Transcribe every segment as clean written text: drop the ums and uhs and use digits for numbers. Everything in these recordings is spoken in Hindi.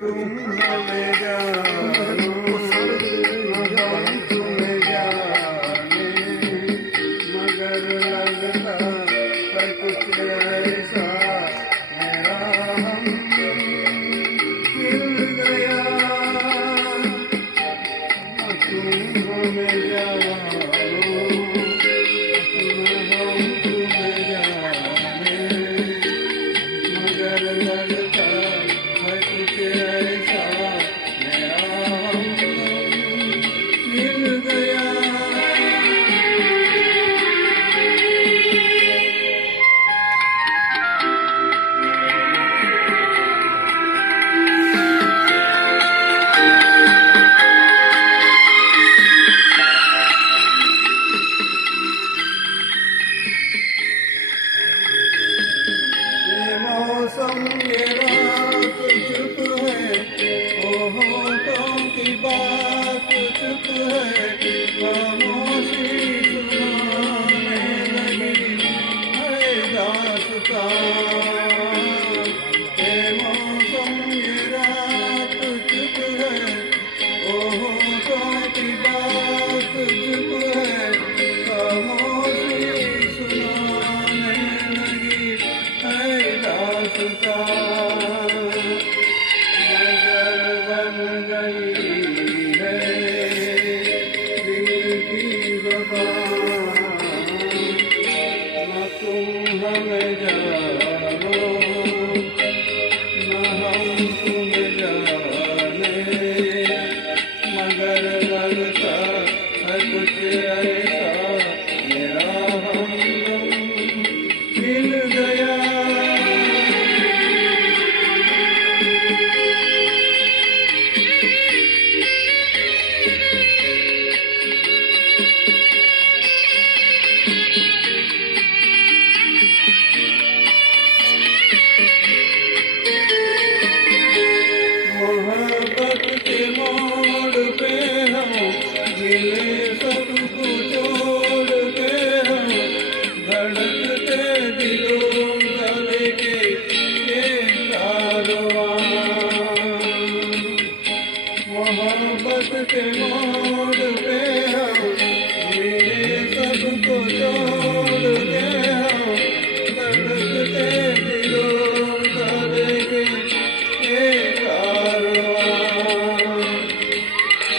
तुम हमें जानो हम तुम्हें जाने, मगर लगता है कुछ ऐसा मेरा हम मिल गया। तुम हमें जानो हम तुम्हें जाने, मगर लगता है कुछ ऐसा मेरा हम मिल गया। ये मौसम ये रात चुप है, ओ होठों की बात चुप है, खामोशी सुनाने लगी है दास्तां। ये मौसम ये रात चुप है, ओ होठों की बात चुप है, खामोशी सुनाने लगी है दास्तां। नजर बन गई है दिल की ज़बान, न तुम हमें जानो न हम तुम्हें जाने, मगर लगता है कुछ ऐसा मेरा हम मिल गया। मोहब्बत के मोड़ पे हम मिले, सबको छोड़ के हम धड़कते दिलों का लेके ये कारवां। मोहब्बत के मोड़ पे हम मिले, सबको छोड़ के हम धड़कते दिलों का लेके ये कारवां।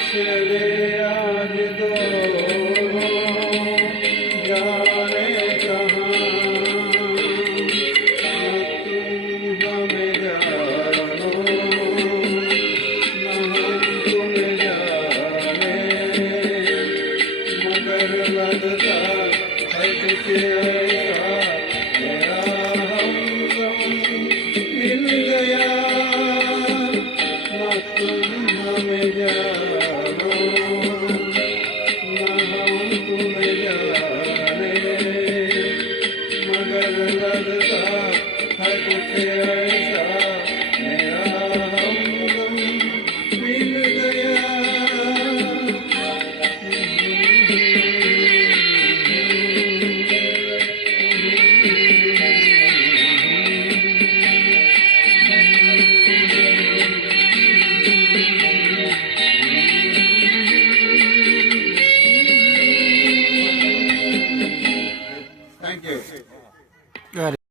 चले आज दोनों जाने कहाँ, न तुम हमें जानो न हम तुम्हें जाने, मगर लगता है कुछ ऐसा मेरा हम मिल गया। न तुम हमें जानो न हम तुम्हें जाने, मगर लगता है कुछ